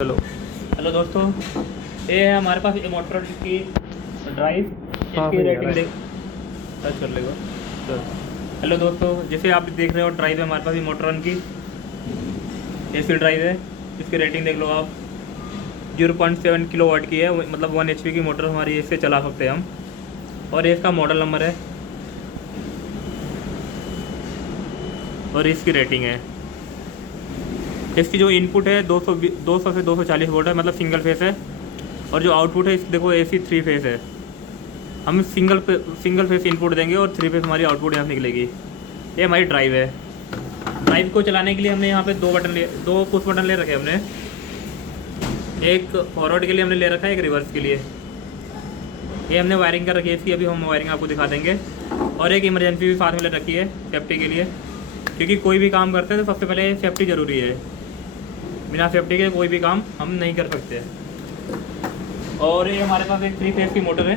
चलो। हेलो दोस्तों, ये है हमारे पास ये मोटर की ड्राइव। हाँ इसकी भाई रेटिंग यार। देख सर्च कर लेगा। तो हेलो दोस्तों, जैसे आप देख रहे हो ड्राइव है हमारे पास ये मोटरन की एसी ड्राइव है। इसकी रेटिंग देख लो आप। 0.7 किलोवाट की है, मतलब 1 HP की मोटर हमारी इससे चला सकते हैं हम। और ये इसका मॉडल नंबर है और इसकी रेटिंग है। इसकी जो इनपुट है 200 से 240 वोल्ट है, मतलब सिंगल फेस है। और जो आउटपुट है इस देखो AC 3 फेस है। हम सिंगल फेस इनपुट देंगे और 3 फेस हमारी आउटपुट यहाँ से निकलेगी। ये हमारी ड्राइव है। ड्राइव को चलाने के लिए हमने यहाँ पे दो पुश बटन ले रखे हैं हमने। एक फॉरवर्ड के लिए हमने ले रखा है, एक रिवर्स के लिए। ये हमने वायरिंग कर रखी है इसकी, अभी हम वायरिंग आपको दिखा देंगे। और एक इमरजेंसी भी साथ में ले रखी है सेफ्टी के लिए, क्योंकि कोई भी काम करते हैं तो सबसे पहले सेफ्टी ज़रूरी है। बिना सेफ्टी के कोई भी काम हम नहीं कर सकते। और ये हमारे पास एक 3 फेस की मोटर है।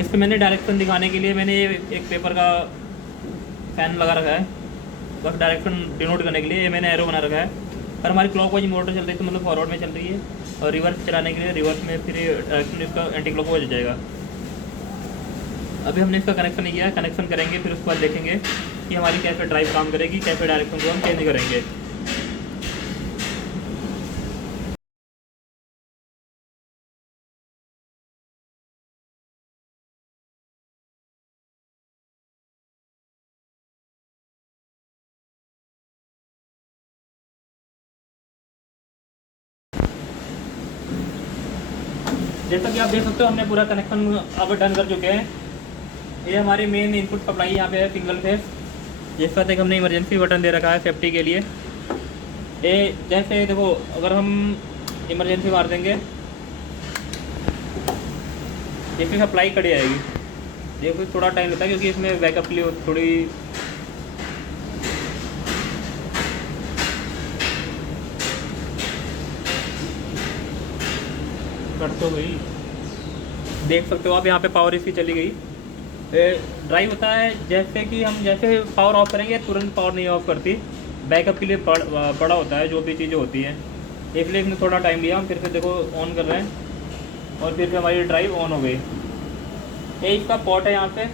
इस पर मैंने डायरेक्शन दिखाने के लिए मैंने एक पेपर का फैन लगा रखा है, बस डायरेक्शन डिनोट करने के लिए। ये मैंने एरो बना रखा है। पर हमारी क्लॉकवाइज मोटर चल रही है तो मतलब फॉरवर्ड में चल रही है, और रिवर्स चलाने के लिए रिवर्स में फिर डायरेक्शन इसका एंटी क्लॉकवाइज हो जाएगा। अभी हमने इसका कनेक्शन नहीं किया है, कनेक्शन करेंगे फिर उसके बाद देखेंगे कि हमारी कैसे ड्राइव काम करेगी, कैसे डायरेक्शन को हम चेंज करेंगे। जैसा कि आप देख सकते हो हमने पूरा कनेक्शन अब डन कर चुके हैं। ये हमारी मेन इनपुट सप्लाई यहाँ पे है सिंगल फेस, जिसका एक हमने इमरजेंसी बटन दे रखा है सेफ्टी के लिए। ये जैसे देखो, अगर हम इमरजेंसी मार देंगे इसकी सप्लाई कट जाएगी। देखो थोड़ा टाइम लगता है क्योंकि इसमें बैकअप के लिए थोड़ी कट तो गई। देख सकते हो आप यहाँ पे पावर इसकी चली गई। ड्राइव होता है जैसे कि हम जैसे पावर ऑफ करेंगे तुरंत पावर नहीं ऑफ करती, बैकअप के लिए पड़ा होता है जो भी चीज़ें होती हैं। इसलिए इसने थोड़ा टाइम लिया। हम फिर से देखो ऑन कर रहे हैं और फिर से हमारी ड्राइव ऑन हो गई। ये इसका पोर्ट है यहाँ पे,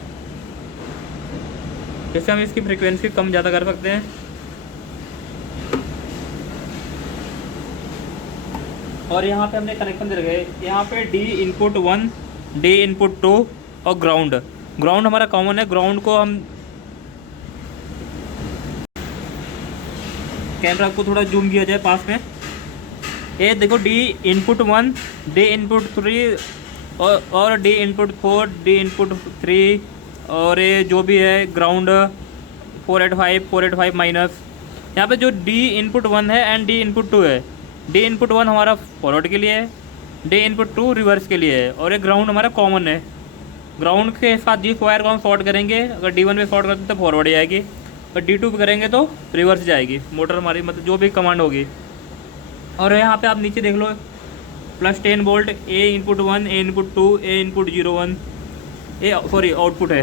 जिससे हम इसकी फ्रिक्वेंसी कम ज़्यादा कर सकते हैं। और यहाँ पे हमने कनेक्शन दे रखे हैं। यहाँ पे D इनपुट 1, D इनपुट 2 और ग्राउंड हमारा कॉमन है। ग्राउंड को हम कैमरा को थोड़ा जूम किया जाए पास में। ये देखो D इनपुट 1, D इनपुट 3 और D इनपुट 4, D इनपुट 3, और ये जो भी है ग्राउंड 485 माइनस। यहाँ पे जो D इनपुट 1 है एंड D इनपुट 2 है। D इनपुट 1 हमारा फॉरवर्ड के लिए है, D इनपुट 2 रिवर्स के लिए है, और ये ग्राउंड हमारा कॉमन है। ग्राउंड के साथ जिस वायर को हम शॉर्ट करेंगे, अगर D1 पे शॉर्ट करते हैं तो फॉरवर्ड जाएगी, और D2 पे करेंगे तो रिवर्स जाएगी मोटर हमारी, मतलब जो भी कमांड होगी। और यहाँ पे आप नीचे देख लो +10 volt, A input 1, A input 2, A input 01, ये सॉरी आउटपुट है।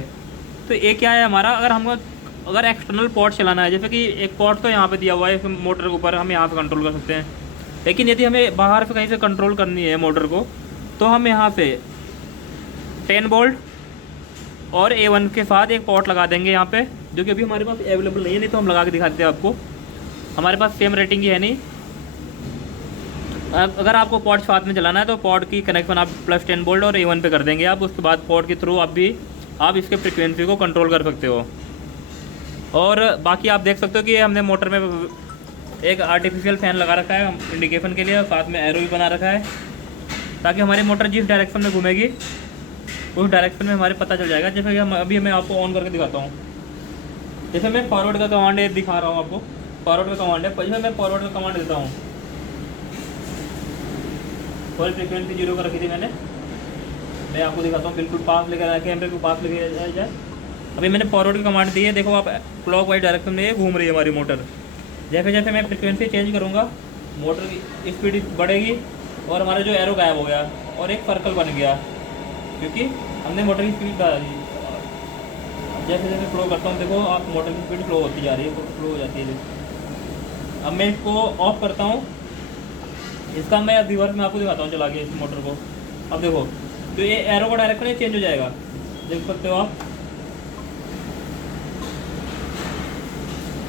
तो ये क्या है हमारा, अगर एक्सटर्नल पोर्ट चलाना है, जैसे कि एक पोर्ट तो यहाँ पे दिया हुआ है मोटर के ऊपर, हम यहाँ से कंट्रोल कर सकते हैं। लेकिन यदि हमें बाहर से कहीं से कंट्रोल करनी है मोटर को, तो हम यहाँ से 10 वोल्ट और A1 के साथ एक पोर्ट लगा देंगे यहाँ पे, जो कि अभी हमारे पास अवेलेबल नहीं है, नहीं तो हम लगा के दिखा देते हैं आपको। हमारे पास सेम रेटिंग की है नहीं। अगर आपको पोर्ट साथ में चलाना है तो पोर्ट की कनेक्शन आप +10 वोल्ट और A1 पे कर देंगे आप। उसके बाद पोर्ट के थ्रू आप इसके फ्रिक्वेंसी को कंट्रोल कर सकते हो। और बाकी आप देख सकते हो कि हमने मोटर में एक आर्टिफिशियल फ़ैन लगा रखा है इंडिकेशन के लिए, और साथ में एरो भी बना रखा है, ताकि हमारी मोटर जिस डायरेक्शन में घूमेगी उस डायरेक्शन में हमारे पता चल जाएगा। जैसे कि अभी मैं आपको ऑन करके दिखाता हूँ। जैसे मैं फॉरवर्ड का कमांड दिखा रहा हूँ आपको, फॉरवर्ड का कमांड है। जैसे मैं फॉरवर्ड का कमांड देता हूँ, फुल फ्रिक्वेंसी 0 कर रखी थी मैंने, मैं आपको दिखाता हूँ। बिल्कुल पास लेकर आके कैमरे को पास लेके जाए। अभी मैंने फॉरवर्ड की कमांड दी है, देखो आप क्लॉक वाइज डायरेक्शन में घूम रही है हमारी मोटर। जैसे जैसे मैं फ्रिक्वेंसी चेंज करूँगा मोटर की स्पीड बढ़ेगी, और हमारा जो एरो गायब हो गया और एक सर्कल बन गया, क्योंकि हमने मोटर की स्पीड बढ़ा दी। जैसे जैसे फ्लो करता हूँ देखो आप, मोटर की स्पीड फ्लो होती जा रही है, तो फ्लो हो जाती है। अब मैं इसको ऑफ करता हूँ, इसका मैं रिवर्स में आपको दिखाता हूँ चला के इस मोटर को। अब देखो, तो ये एरो का डायरेक्शन चेंज हो जाएगा, देख सकते हो आप।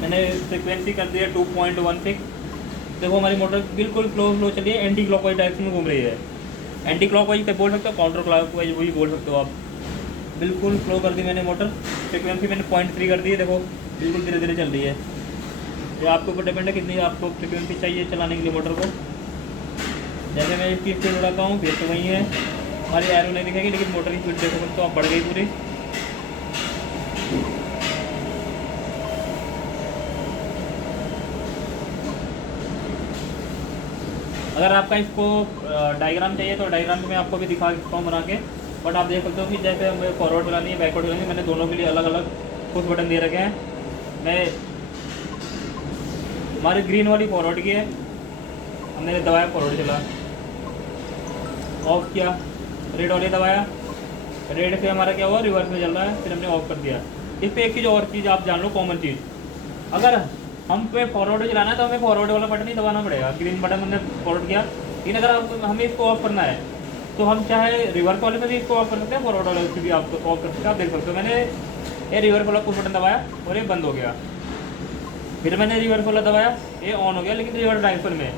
मैंने फ्रिक्वेंसी कर दी है 2.16। देखो हमारी मोटर बिल्कुल फ्लो चलिए, एंटी क्लॉकवाइज डायरेक्शन में घूम रही है। एंटी क्लॉकवाइज बोल सकते हो, काउंटर क्लॉकवाइज वही बोल सकते हो आप। बिल्कुल फ्लो कर दी मैंने मोटर, फ्रिक्वेंसी मैंने 0.3 कर दी है। देखो बिल्कुल धीरे धीरे चल रही है। ये आपके ऊपर डिपेंड है कितनी आपको फ्रिक्वेंसी चाहिए चलाने के लिए मोटर को। जैसे मैं इसकी स्पीड बढ़ाता हूँ फिर तो वही है, हमारी एरो नहीं दिखेगी, लेकिन मोटर की स्पीड देखो तो आप बढ़ गई पूरी। अगर आपका इसको डायग्राम चाहिए तो डायग्राम में मैं आपको भी दिखा सकता हूँ बना के। बट आप देख सकते हो कि जैसे हमें फॉरवर्ड चलानी है, बैकवर्ड चलानी है, मैंने दोनों के लिए अलग अलग कुछ बटन दे रखे हैं। मैं हमारी ग्रीन वाली फॉरवर्ड की है, हमने दबाया फॉरवर्ड चला, ऑफ किया, रेड वाली दबाया, रेड से हमारा क्या हुआ रिवर्स में चल रहा है, फिर हमने ऑफ कर दिया। इस पर एक चीज़ और चीज़ आप जान लो, कॉमन चीज़, अगर हम पे फॉरवर्ड चलाना है तो हमें फॉरवर्ड वाला बटन ही दबाना पड़ेगा। ग्रीन बटन हमने फॉरवर्ड किया, लेकिन अगर हमें इसको ऑफ करना है तो हम चाहे रिवर्स वाले में भी इसको ऑफ कर सकते हैं, फॉरवर्ड वाले से भी आप ऑफ कर सकते हैं। आप देख सकते हो मैंने ये रिवर्स वाला कुछ बटन दबाया और ये बंद हो गया, फिर मैंने रिवर्स वाला दबाया, ये ऑन हो गया, लेकिन रिवर्स डायरेक्शन में,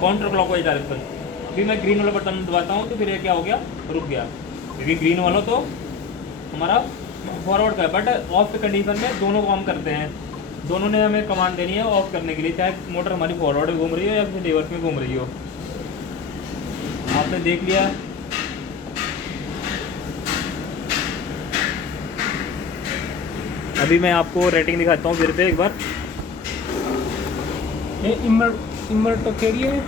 काउंटर क्लॉकवाइज डायरेक्शन। अभी मैं ग्रीन वाला बटन दबाता हूँ तो फिर ये क्या हो गया, रुक गया, क्योंकि ग्रीन वाला तो हमारा फॉरवर्ड का है। बट ऑफ के कंडीशन में दोनों काम करते हैं, दोनों ने हमें कमांड देनी है ऑफ करने के लिए, चाहे मोटर हमारी फॉरवर्ड में घूम रही हो या फिर रिवर्स में घूम रही हो। आपने देख लिया। अभी मैं आपको रेटिंग दिखाता हूँ फिर से एक बार। ये इन्वर्टर केरियर है,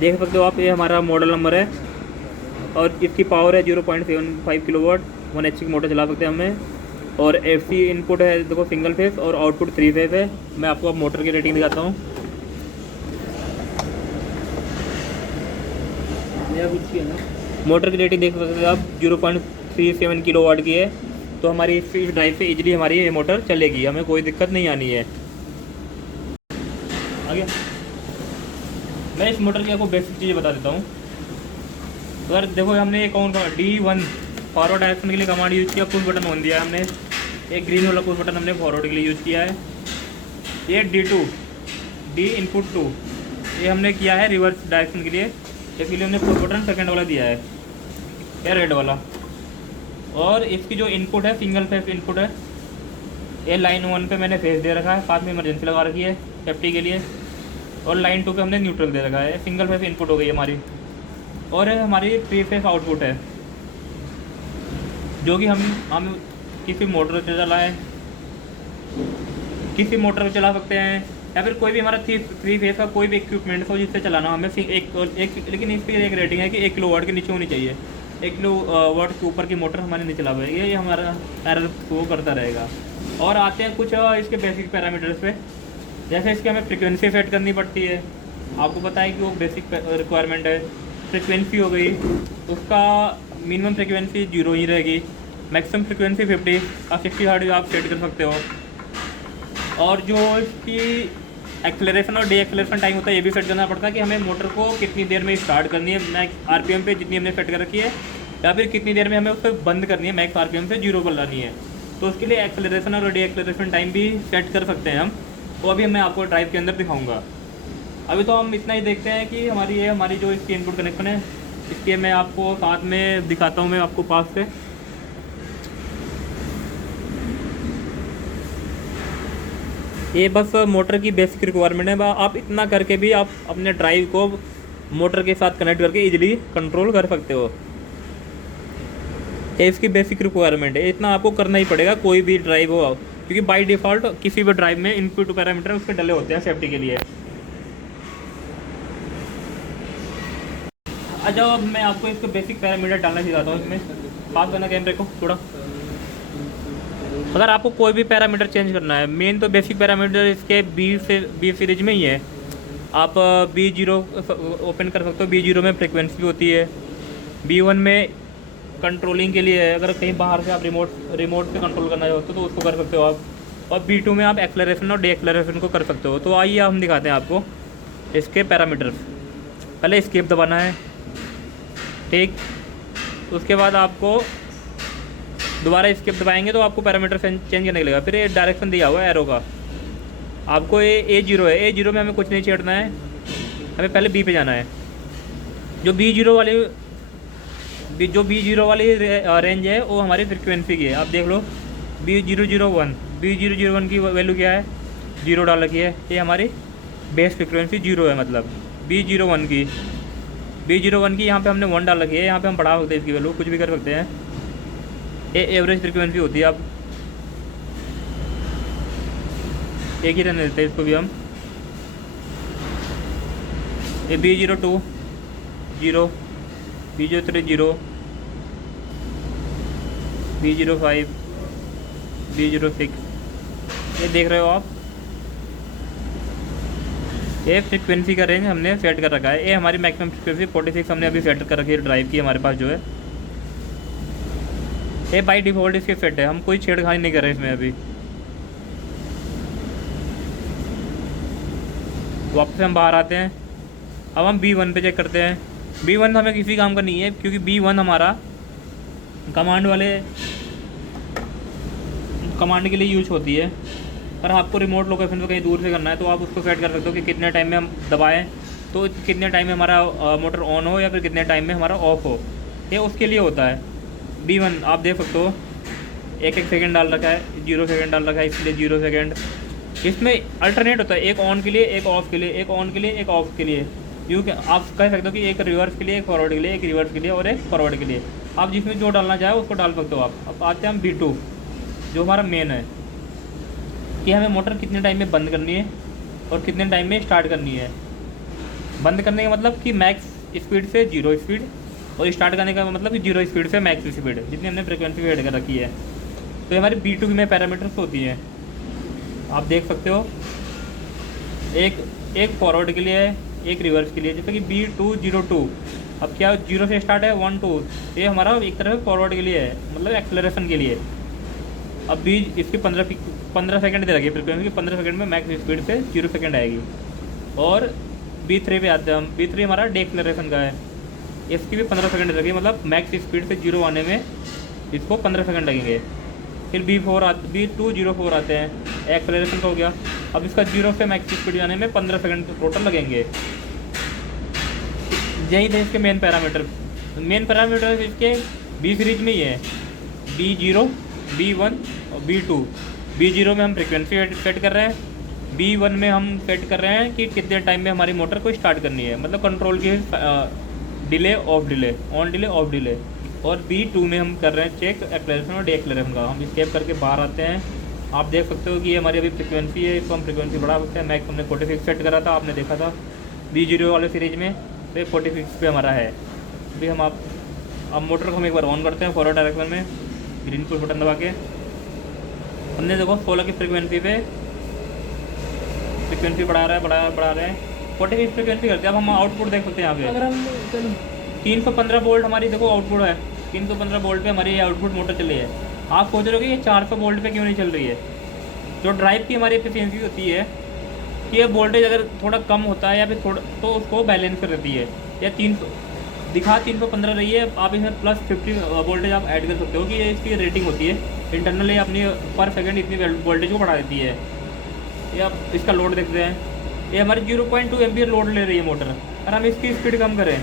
देख सकते हो आप, ये हमारा मॉडल नंबर है और इसकी पावर है 0.75 किलोवाट। 1 HP की मोटर चला सकते हैं हमें। और FC इनपुट है देखो सिंगल फेस, और आउटपुट 3 फेस है। मैं आपको अब मोटर की रेटिंग दिखाता हूँ। मोटर की रेटिंग देख सकते हो आप, 0.37 किलोवाट की है। तो हमारी इस ड्राइव से इजीली हमारी ये मोटर चलेगी, हमें कोई दिक्कत नहीं आनी है। आगे मैं इस मोटर की आपको बेसिक चीज़ें बता देता हूँ। अगर देखो हमने एक कौन सा D1 फॉरवर्ड डायरेक्शन के लिए कमांड यूज़ किया, पुश बटन ऑन दिया है हमने। एक ग्रीन वाला पुश बटन हमने फॉरवर्ड के लिए यूज़ किया है। ये D2 D इनपुट 2 ये हमने किया है रिवर्स डायरेक्शन के लिए, इसके लिए हमने पुश बटन सेकंड वाला दिया है, ये रेड वाला। और इसकी जो इनपुट है सिंगल फेस इनपुट है, ये लाइन 1 पे मैंने फेस दे रखा है, साथ में इमरजेंसी लगा रखी है सेफ्टी के लिए। और लाइन 2 पे हमने न्यूट्रल दे रखा है, सिंगल फेस इनपुट हो गई हमारी। और हमारी 3 फेस आउटपुट है, जो कि हम किसी मोटर से चलाएँ, किसी मोटर पे चला सकते हैं, या फिर कोई भी हमारा 3 फेस का कोई भी इक्विपमेंट हो जिससे चलाना हमें एक लेकिन इस पर एक रेटिंग है कि 1 किलोवाट के नीचे होनी चाहिए। 1 किलोवाट के ऊपर की मोटर हमारी नहीं चला पाएगी, ये हमारा एरर शो करता रहेगा। और आते हैं कुछ इसके बेसिक पैरामीटर्स पे, जैसे इसकी हमें फ्रिक्वेंसी सेट करनी पड़ती है। आपको पता है कि वो बेसिक रिक्वायरमेंट है। फ्रिक्वेंसी हो गई, उसका मिनिमम फ्रिक्वेंसी 0 ही रहेगी, मैक्सिमम फ्रिक्वेंसी 50 और 60 हर्ट्ज आप सेट कर सकते हो। और जो इसकी एक्सेलरेशन और डी एक्सेलरेशन टाइम होता है, ये भी सेट करना पड़ता है कि हमें मोटर को कितनी देर में स्टार्ट करनी है मैक्स RPM पे जितनी हमने सेट कर रखी है, या फिर कितनी देर में हमें उसको बंद करनी है मैक्स RPM से 0 पर लानी है। तो उसके लिए एक्सेलरेशन और डी एक्सेलरेशन टाइम भी सेट कर सकते हैं हम, वो अभी मैं आपको ड्राइव के अंदर दिखाऊँगा। अभी तो हम इतना ही देखते हैं कि हमारी जो इसकी इनपुट कनेक्शन है, इसके मैं आपको साथ में दिखाता हूँ मैं आपको पास से। ये बस मोटर की बेसिक रिक्वायरमेंट है, आप इतना करके भी आप अपने ड्राइव को मोटर के साथ कनेक्ट करके इजीली कंट्रोल कर सकते हो। ये इसकी बेसिक रिक्वायरमेंट है, इतना आपको करना ही पड़ेगा कोई भी ड्राइव हो, क्योंकि बाय डिफ़ॉल्ट किसी भी ड्राइव में इनपुट पैरामीटर उसके डले होते हैं सेफ्टी के लिए। अच्छा अब मैं आपको इसके बेसिक पैरामीटर डालना सिखाता हूँ। इसमें पास करना कैमरे को थोड़ा। अगर आपको कोई भी पैरामीटर चेंज करना है, मेन तो बेसिक पैरामीटर इसके बी सीरीज में ही है। आप B0 ओपन कर सकते हो, B0 में फ्रिक्वेंसी होती है, B1 में कंट्रोलिंग के लिए है, अगर कहीं बाहर से आप रिमोट से कंट्रोल करना चाहते हो तो उसको कर सकते हो आप। और B2 में आप एक्सेलरेशन और डी एक्सेलरेशन को कर सकते हो। तो आइए हम दिखाते हैं आपको। इसके पैरामीटर्स। पहले एस्केप दबाना है, ठीक। उसके बाद आपको दोबारा एस्केप दबाएंगे तो आपको पैरामीटर चेंज करने के लगेगा। फिर ये डायरेक्शन दिया हुआ है एरो का, आपको ये A0 है, A0 में हमें कुछ नहीं छेड़ना है, हमें पहले B पे जाना है। जो B0 वाली रेंज है वो हमारी फ्रिक्वेंसी की है। आप देख लो B001 की वैल्यू क्या है, 0 डाल रखी है। ये हमारी बेस फ्रिक्वेंसी 0 है, मतलब B01 की यहाँ पे हमने 1 डाल रखी है। यहाँ पे हम बढ़ा सकते हैं इसकी वैल्यू, कुछ भी कर सकते हैं। ये एवरेज फ्रिक्वेंसी होती है। अब एक ही रहने देते हैं इसको भी हम। ये B02 0, B03 0, B05, B06, ये देख रहे हो आप। ये फ्रिक्वेंसी का रेंज हमने सेट कर रखा है। ये हमारी मैक्सिमम फ्रिक्वेंसी 46 हमने अभी सेट कर रखी है ड्राइव की हमारे पास जो है। ये बाई डिफ़ॉल्ट इसके सेट है, हम कोई छेड़खानी नहीं कर रहे इसमें अभी। वापस हम बाहर आते हैं। अब हम B1 पे चेक करते हैं। B1 हमें किसी काम का नहीं है, क्योंकि B1 हमारा कमांड के लिए यूज होती है। पर आपको रिमोट लोकेशन पे कहीं दूर से करना है तो आप उसको सेट कर सकते हो कि कितने टाइम में हम दबाएं तो कितने टाइम में हमारा मोटर ऑन हो या फिर कितने टाइम में हमारा ऑफ हो, ये उसके लिए होता है। B1 आप देख सकते हो 1-1 सेकेंड डाल रखा है, 0 सेकेंड डाल रखा है, इसलिए 0 सेकेंड। इसमें अल्टरनेट होता है, एक ऑन के लिए, एक ऑफ के लिए, एक ऑन के लिए, एक ऑफ के लिए। यूँ आप कह सकते हो कि एक रिवर्स के लिए, एक फॉरवर्ड के लिए, एक रिवर्स के लिए और एक फॉरवर्ड के लिए। आप जिसमें जो डालना चाहे उसको डाल सकते हो आप। अब आते हैं हम B2 जो हमारा मेन है, कि हमें मोटर कितने टाइम में बंद करनी है और कितने टाइम में स्टार्ट करनी है। बंद करने का मतलब कि मैक्स स्पीड से 0 स्पीड, और स्टार्ट करने का मतलब कि 0 स्पीड से मैक्स स्पीड, जितनी हमने फ्रिक्वेंसी ऐड कर रखी है। तो ये हमारी B2 में पैरामीटर्स होती हैं, आप देख सकते हो। एक फॉरवर्ड के लिए है, एक रिवर्स के लिए। जैसे कि B202, अब क्या 0 से स्टार्ट है 1 2, ये हमारा एक तरह से फॉरवर्ड के लिए है, मतलब एक्सेलरेशन के लिए। अब B इसकी 15 सेकंड दे रखी है फ्रिक्वेंसी, 15 सेकंड में मैक्स स्पीड से 0 सेकंड आएगी। और B3 पे आते हैं हम। B3 हमारा डेक्लेरेशन का है, इसकी भी 15 सेकंड दे रखी है, मतलब मैक्स स्पीड से 0 आने में इसको 15 सेकंड लगेंगे। फिर B204 आते हैं, एक्सेलरेशन का हो गया। अब इसका 0 से मैक्स स्पीड जाने में 15 सेकंड टोटल लगेंगे। यही थे इसके मेन पैरामीटर। मेन पैरामीटर इसके B सीरीज में ही है, B0, B1 और B2। B0 में हम फ्रिक्वेंसी सेट कर रहे हैं, B1 में हम सेट कर रहे हैं कि कितने टाइम में हमारी मोटर को स्टार्ट करनी है, मतलब कंट्रोल की delay of delay, on delay of delay. और B2 में हम कर रहे हैं चेक एक्सेलरेशन और डीएक्सेलरेशन का। हम स्केप करके बाहर आते हैं। आप देख सकते हो कि ये हमारी अभी फ्रिक्वेंसी है, इसको हम फ्रिक्वेंसी बढ़ा सकते हैं। मैक्स हमने 46 सेट करा था, आपने देखा था B0 वाले सीरीज में, तो 46 पे हमारा है। अभी हम अब मोटर को हम एक बार ऑन करते हैं फॉरवर्ड डायरेक्शन में, ग्रीन पुश बटन दबा के। हमने देखो 16 की फ्रिक्वेंसी पे फ्रिक्वेंसी बढ़ा रहे हैं 46 फ्रिक्वेंसी करते हैं। अब हम आउटपुट देख सकते हैं यहाँ पे। अगर हम 315 वोल्ट हमारी देखो आउटपुट है, 315 वोल्ट पे हमारी आउटपुट मोटर चल रही है। आप सोच रहे हो कि ये 400 वोल्ट पे क्यों नहीं चल रही है। जो ड्राइव की हमारी एफिशिएंसी होती है कि ये वोल्टेज अगर थोड़ा कम होता है या फिर थोड़ा, तो उसको बैलेंस कर देती है। या 315 रही है, आप इसमें +50 वोल्टेज आप ऐड कर सकते हो कि ये इसकी रेटिंग होती है इंटरनली, अपनी पर सेकंड इतनी वोल्टेज को बढ़ा देती है। ये आप इसका लोड देखते हैं, ये हमारी 0.2 एम्पियर लोड ले रही है मोटर। और हम इसकी स्पीड कम करें,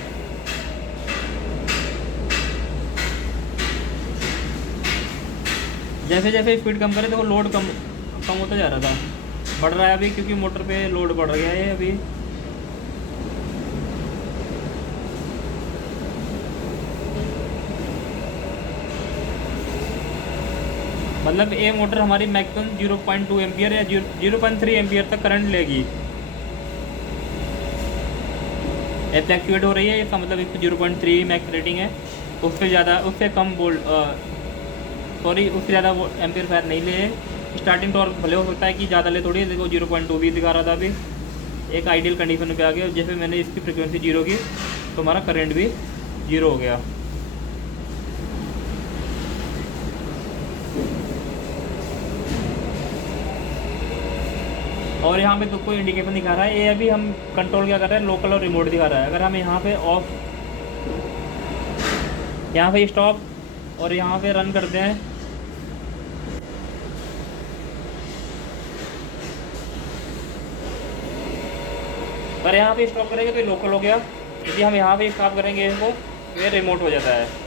जैसे जैसे स्पीड कम करें देखो लोड कम होता जा रहा था, बढ़ रहा है अभी, क्योंकि मोटर पे लोड बढ़ गया है अभी। मतलब ये मोटर हमारी मैक्सिमम 0.2 एम्पियर या 0.3 एम्पियर तक करंट लेगी। एफ एक्टिवेट हो रही है, इसका मतलब इसकी 0.3 मैक्स रेटिंग है। उससे ज़्यादा, उससे कम उससे ज़्यादा एम्पियर फायर नहीं ले। स्टार्टिंग टॉर्क भले हो सकता है कि ज़्यादा ले थोड़ी है, देखो 0.2 भी दिखा रहा था अभी। एक आइडियल कंडीशन पे आ गया। जैसे मैंने इसकी फ्रिक्वेंसी 0 की तो हमारा करंट भी 0 हो गया। और यहाँ पे तो कोई इंडिकेशन दिखा रहा है। ये अभी हम कंट्रोल क्या कर रहे हैं, लोकल और रिमोट दिखा रहा है। अगर हम यहाँ पे ऑफ, यहाँ पे स्टॉप और यहाँ पे रन करते हैं, पर यहाँ पे स्टॉप करेंगे तो ये लोकल हो गया। यदि हम यहाँ पे स्टॉप करेंगे इसको, तो ये रिमोट हो जाता है।